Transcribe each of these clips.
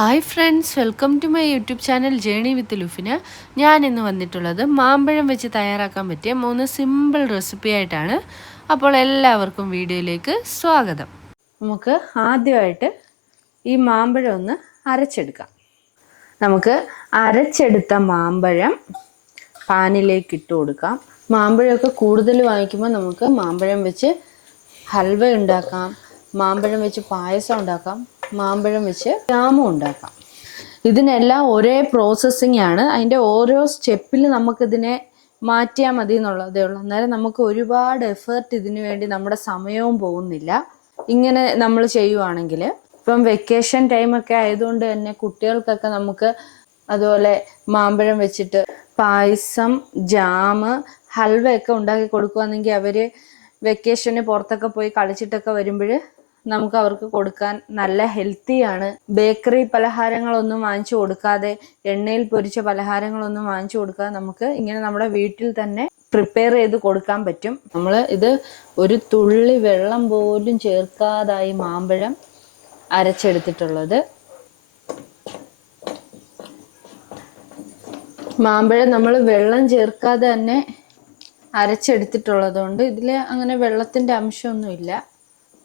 Hi friends welcome to my YouTube channel journey with Lufin ഞാൻ ഇന്ന് വന്നിട്ടുള്ളത് മാമ്പഴം വെച്ച് തയ്യാറാക്കാൻ പറ്റിയ മൂന്ന് സിമ്പിൾ റെസിപ്പി ആയിട്ടാണ്. അപ്പോൾ എല്ലാവർക്കും വീഡിയോയിലേക്ക് സ്വാഗതം. നമുക്ക് ആദ്യമായിട്ട് ഈ മാമ്പഴം ഒന്ന് അരച്ചെടുക്കാം. നമുക്ക് അരച്ചെടുത്ത മാമ്പഴം പാനിലേക്ക് ഇട്ട് കൊടുക്കാം. മാമ്പഴമൊക്കെ കൂടുതൽ വാങ്ങിക്കുമ്പോൾ നമുക്ക് മാമ്പഴം വെച്ച് ഹൽവ ഉണ്ടാക്കാം മാമ്പഴം വെച്ച് പായസം ഉണ്ടാക്കാം മാമ്പഴം വെച്ച് ജാമും ഉണ്ടാക്കാം. ഇതിനെല്ലാം ഒരേ പ്രോസസ്സിംഗ് ആണ്. അതിന്റെ ഓരോ സ്റ്റെപ്പിൽ നമുക്കിതിനെ മാറ്റിയാൽ മതി എന്നുള്ളതേ ഉള്ളൂ. അന്നേരം നമുക്ക് ഒരുപാട് എഫേർട്ട് ഇതിനു വേണ്ടി നമ്മുടെ സമയവും പോകുന്നില്ല. ഇങ്ങനെ നമ്മൾ ചെയ്യുവാണെങ്കിൽ ഇപ്പം വെക്കേഷൻ ടൈമൊക്കെ ആയതുകൊണ്ട് തന്നെ കുട്ടികൾക്കൊക്കെ നമുക്ക് അതുപോലെ മാമ്പഴം വെച്ചിട്ട് പായസം ജാമ് ഹൽവയൊക്കെ ഉണ്ടാക്കി കൊടുക്കുകയാണെങ്കിൽ അവർ വെക്കേഷന് പുറത്തൊക്കെ പോയി കളിച്ചിട്ടൊക്കെ വരുമ്പോൾ നമുക്ക് അവർക്ക് കൊടുക്കാൻ നല്ല ഹെൽത്തിയാണ് ബേക്കറി പലഹാരങ്ങളൊന്നും വാങ്ങിച്ചു കൊടുക്കാതെ എണ്ണയിൽ പൊരിച്ച പലഹാരങ്ങളൊന്നും വാങ്ങിച്ചു കൊടുക്കാതെ നമുക്ക് ഇങ്ങനെ നമ്മുടെ വീട്ടിൽ തന്നെ പ്രിപ്പയർ ചെയ്ത് കൊടുക്കാൻ പറ്റും. നമ്മൾ ഇത് ഒരു തുള്ളി വെള്ളം പോലും ചേർക്കാതായി മാമ്പഴം അരച്ചെടുത്തിട്ടുള്ളത്. മാമ്പഴം നമ്മൾ വെള്ളം ചേർക്കാതെ തന്നെ അരച്ചെടുത്തിട്ടുള്ളത് കൊണ്ട് ഇതിൽ അങ്ങനെ വെള്ളത്തിന്റെ അംശമൊന്നുമില്ല.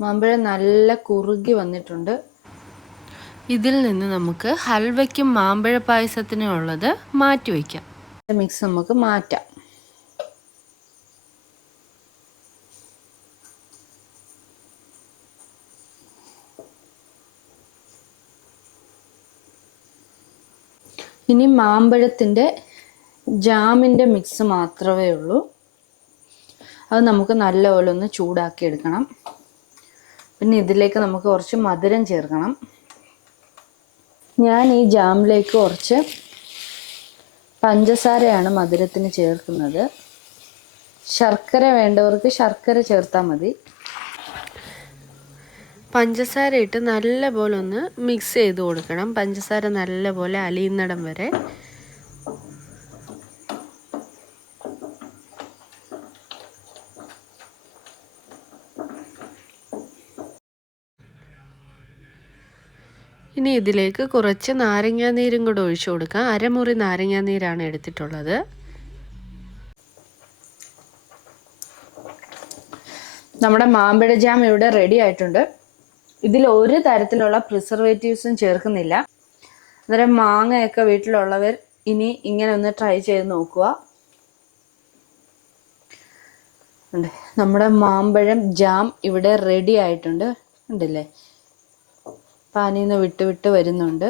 മാമ്പഴം നല്ല കുറുകി വന്നിട്ടുണ്ട്. ഇതിൽ നിന്ന് നമുക്ക് ഹൽവയ്ക്കും മാമ്പഴ പായസത്തിനും ഉള്ളത് മാറ്റി വയ്ക്കാം. മിക്സ് നമുക്ക് മാറ്റാം. ഇനി മാമ്പഴത്തിന്റെ ജാമിന്റെ മിക്സ് മാത്രമേ ഉള്ളൂ. അത് നമുക്ക് നല്ലപോലെ ഒന്ന് ചൂടാക്കി എടുക്കണം. പിന്നെ ഇതിലേക്ക് നമുക്ക് കുറച്ച് മധുരം ചേർക്കണം. ഞാൻ ഈ ജാമിലേക്ക് കുറച്ച് പഞ്ചസാരയാണ് മധുരത്തിന് ചേർക്കുന്നത്. ശർക്കര വേണ്ടവർക്ക് ശർക്കര ചേർത്താൽ മതി. പഞ്ചസാര ഇട്ട് നല്ലപോലെ ഒന്ന് മിക്സ് ചെയ്ത് കൊടുക്കണം. പഞ്ചസാര നല്ലപോലെ അലിയുന്നിടം വരെ. ഇനി ഇതിലേക്ക് കുറച്ച് നാരങ്ങാനീരും കൂടെ ഒഴിച്ചു കൊടുക്കാം. അരമുറി നാരങ്ങാനീരാണ് എടുത്തിട്ടുള്ളത്. നമ്മുടെ മാമ്പഴ ജാം ഇവിടെ റെഡി ആയിട്ടുണ്ട്. ഇതിൽ ഒരു തരത്തിലുള്ള പ്രിസർവേറ്റീവ്സും ചേർക്കുന്നില്ല. അന്നേരം മാങ്ങയൊക്കെ വീട്ടിലുള്ളവർ ഇനി ഇങ്ങനെ ഒന്ന് ട്രൈ ചെയ്ത് നോക്കുക. നമ്മുടെ മാമ്പഴം ജാം ഇവിടെ റെഡി ആയിട്ടുണ്ട്. ഉണ്ടല്ലേ? പാനിൽ നിന്ന് വിട്ട് വിട്ട് വരുന്നുണ്ട്.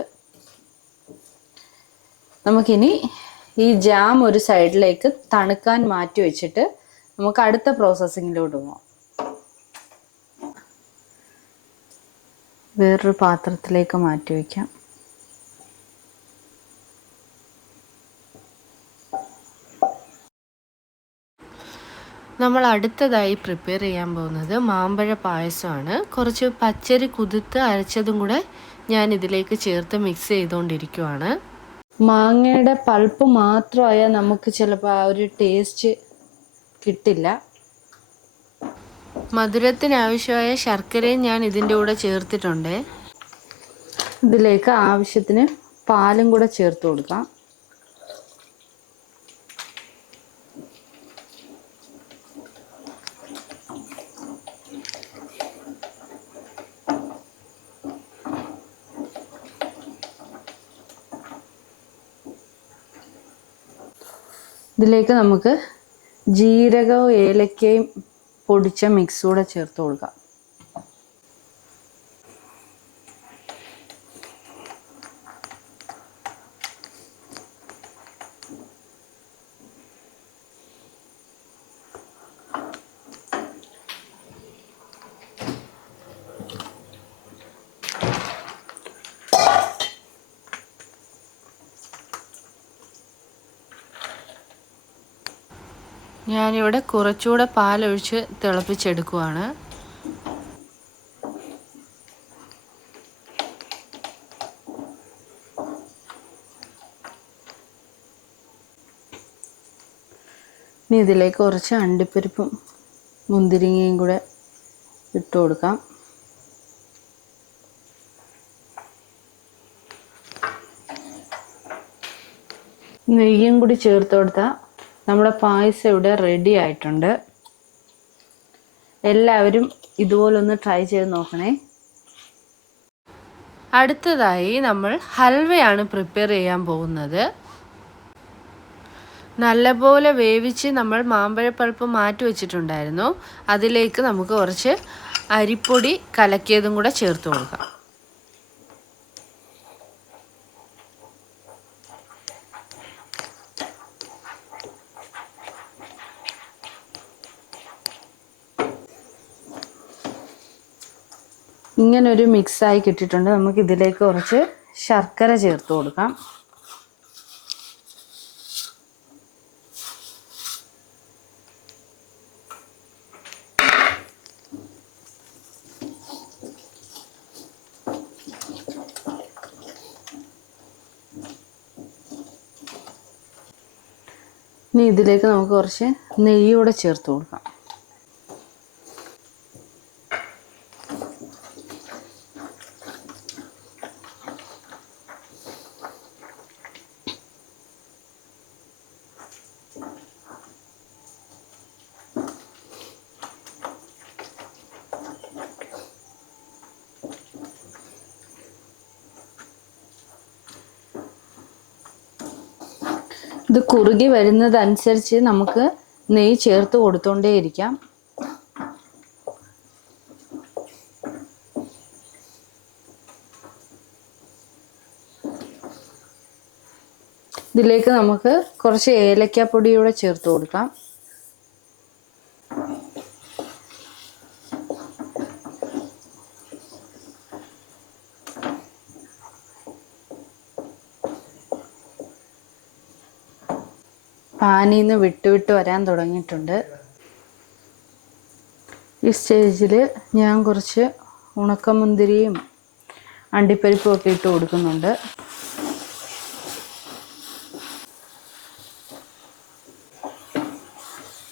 നമുക്കിനി ഈ ജാം ഒരു സൈഡിലേക്ക് തണുക്കാൻ മാറ്റി വെച്ചിട്ട് നമുക്ക് അടുത്ത പ്രോസസ്സിങ്ങിലോട്ട് പോകാം വേറൊരു പാത്രത്തിലേക്ക് മാറ്റി വയ്ക്കാം നമ്മൾ അടുത്തതായി പ്രിപ്പയർ ചെയ്യാൻ പോകുന്നത് മാമ്പഴ പായസമാണ്. കുറച്ച് പച്ചരി കുതിർത്ത് അരച്ചതും കൂടെ ഞാൻ ഇതിലേക്ക് ചേർത്ത് മിക്സ് ചെയ്തുകൊണ്ടിരിക്കുവാണ് മാങ്ങയുടെ പൾപ്പ് മാത്രമായാൽ നമുക്ക് ചിലപ്പോൾ ആ ഒരു ടേസ്റ്റ് കിട്ടില്ല. മധുരത്തിനാവശ്യമായ ശർക്കരയും ഞാൻ ഇതിന്റെ കൂടെ ചേർത്തിട്ടുണ്ട്. ഇതിലേക്ക് ആവശ്യത്തിന് പാലും കൂടെ ചേർത്ത് കൊടുക്കാം. ഇതിലേക്ക് നമുക്ക് ജീരകവും ഏലക്കയും പൊടിച്ച മിക്സ് കൂടെ ചേർത്ത് കൊടുക്കാം. ഞാനിവിടെ കുറച്ചുകൂടെ പാലൊഴിച്ച് തിളപ്പിച്ചെടുക്കുവാണ്. ഇനി ഇതിലേക്ക് കുറച്ച് അണ്ടിപ്പരിപ്പും മുന്തിരിങ്ങയും കൂടെ ഇട്ടു കൊടുക്കാം. നെയ്യും കൂടി ചേർത്ത് കൊടുത്താൽ നമ്മുടെ പായസം ഇവിടെ റെഡി ആയിട്ടുണ്ട്. എല്ലാവരും ഇതുപോലൊന്ന് ട്രൈ ചെയ്ത് നോക്കണേ. അടുത്തതായി നമ്മൾ ഹൽവയാണ് പ്രിപ്പയർ ചെയ്യാൻ പോകുന്നത്. നല്ലപോലെ വേവിച്ച് നമ്മൾ മാമ്പഴപ്പൾപ്പ് മാറ്റി വെച്ചിട്ടുണ്ടായിരുന്നു. അതിലേക്ക് നമുക്ക് കുറച്ച് അരിപ്പൊടി കലക്കിയതും കൂടെ ചേർത്ത് കൊടുക്കാം. ഇങ്ങനൊരു മിക്സായി കിട്ടിയിട്ടുണ്ട്. നമുക്ക് ഇതിലേക്ക് കുറച്ച് ശർക്കര ചേർത്ത് കൊടുക്കാം. ഇനി ഇതിലേക്ക് നമുക്ക് കുറച്ച് നെയ്യൂടെ ചേർത്ത് കൊടുക്കാം. ഇത് കുറുകി വരുന്നതനുസരിച്ച് നമുക്ക് നെയ്യ് ചേർത്ത് കൊടുത്തോണ്ടേയിരിക്കാം. ഇതിലേക്ക് നമുക്ക് കുറച്ച് ഏലക്കാപ്പൊടി കൂടെ ചേർത്ത് കൊടുക്കാം. പാനിൽ നിന്ന് വിട്ട് വിട്ട് വരാൻ തുടങ്ങിയിട്ടുണ്ട്. ഈ സ്റ്റേജിൽ ഞാൻ കുറച്ച് ഉണക്കമുന്തിരിയും അണ്ടിപ്പരിപ്പും ഒക്കെ ഇട്ട് കൊടുക്കുന്നുണ്ട്.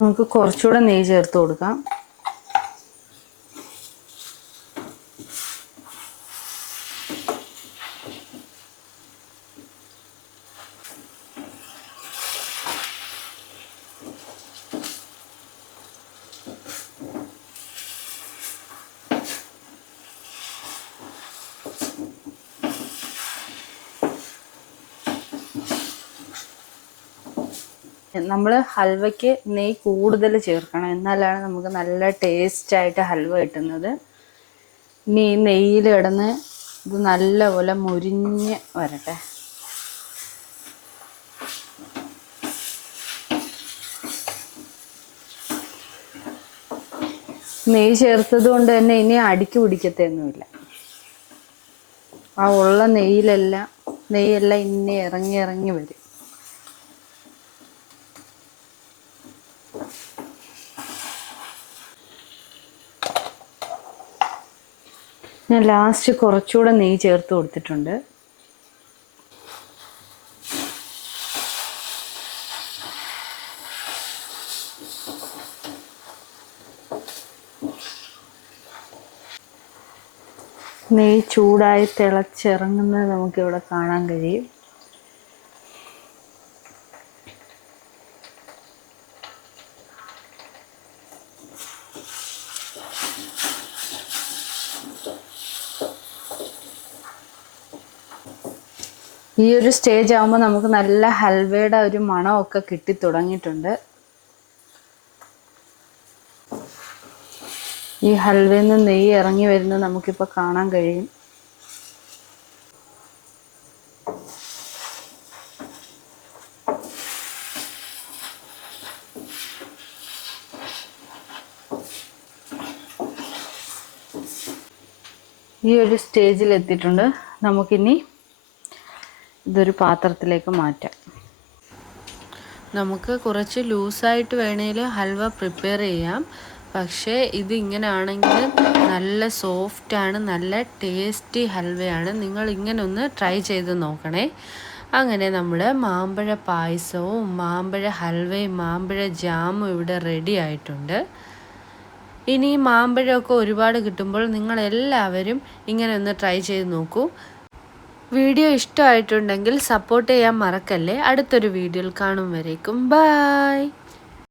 നമുക്ക് കുറച്ചുകൂടെ നെയ്യ് ചേർത്ത് കൊടുക്കാം. നമ്മൾ ഹൽവയ്ക്ക് നെയ്യ് കൂടുതൽ ചേർക്കണം. എന്നാലാണ് നമുക്ക് നല്ല ടേസ്റ്റ് ആയിട്ട് ഹൽവ കിട്ടുന്നത്. ഇനി ഈ നെയ്യിൽ കിടന്ന് ഇത് നല്ലപോലെ മുരിഞ്ഞ് വരട്ടെ. നെയ്യ് ചേർത്തത് കൊണ്ട് തന്നെ ഇനി അടിക്ക് പിടിക്കത്തൊന്നുമില്ല. ആ ഉള്ള നെയ്യിലെല്ലാം നെയ്യെല്ലാം ഇനി ഇറങ്ങി ഇറങ്ങി വരും. ഞാൻ ലാസ്റ്റ് കുറച്ചുകൂടെ നെയ്യ് ചേർത്ത് കൊടുത്തിട്ടുണ്ട്. നെയ്യ് ചൂടായി തിളച്ചിറങ്ങുന്നത് നമുക്കിവിടെ കാണാൻ കഴിയും. ഈ ഒരു സ്റ്റേജ് ആകുമ്പോൾ നമുക്ക് നല്ല ഹൽവയുടെ ഒരു മണമൊക്കെ കിട്ടി തുടങ്ങിയിട്ടുണ്ട്. ഈ ഹൽവയിൽ നിന്ന് നെയ്യ് ഇറങ്ങി വരുന്നത് നമുക്കിപ്പോൾ കാണാൻ കഴിയും. ഈ ഒരു സ്റ്റേജിൽ എത്തിയിട്ടുണ്ട്. നമുക്കിനി ഇതൊരു പാത്രത്തിലേക്ക് മാറ്റാം. നമുക്ക് കുറച്ച് ലൂസായിട്ട് വേണേൽ ഹൽവ പ്രിപ്പയർ ചെയ്യാം. പക്ഷേ ഇത് ഇങ്ങനെ ആണെങ്കിൽ നല്ല സോഫ്റ്റാണ് നല്ല ടേസ്റ്റി ഹൽവയാണ്. നിങ്ങൾ ഇങ്ങനെ ഒന്ന് ട്രൈ ചെയ്ത് നോക്കണേ. അങ്ങനെ നമ്മൾ മാമ്പഴ പായസവും മാമ്പഴ ഹൽവയും മാമ്പഴ ജാമും ഇവിടെ റെഡി ആയിട്ടുണ്ട്. ഇനി മാമ്പഴമൊക്കെ ഒരുപാട് കിട്ടുമ്പോൾ നിങ്ങളെല്ലാവരും ഇങ്ങനെ ഒന്ന് ട്രൈ ചെയ്ത് നോക്കൂ. വീഡിയോ ഇഷ്ടമായിട്ടുണ്ടെങ്കിൽ സപ്പോർട്ട് ചെയ്യാൻ മറക്കല്ലേ. അടുത്തൊരു വീഡിയോയിൽ കാണും വരേക്കും. ബായ്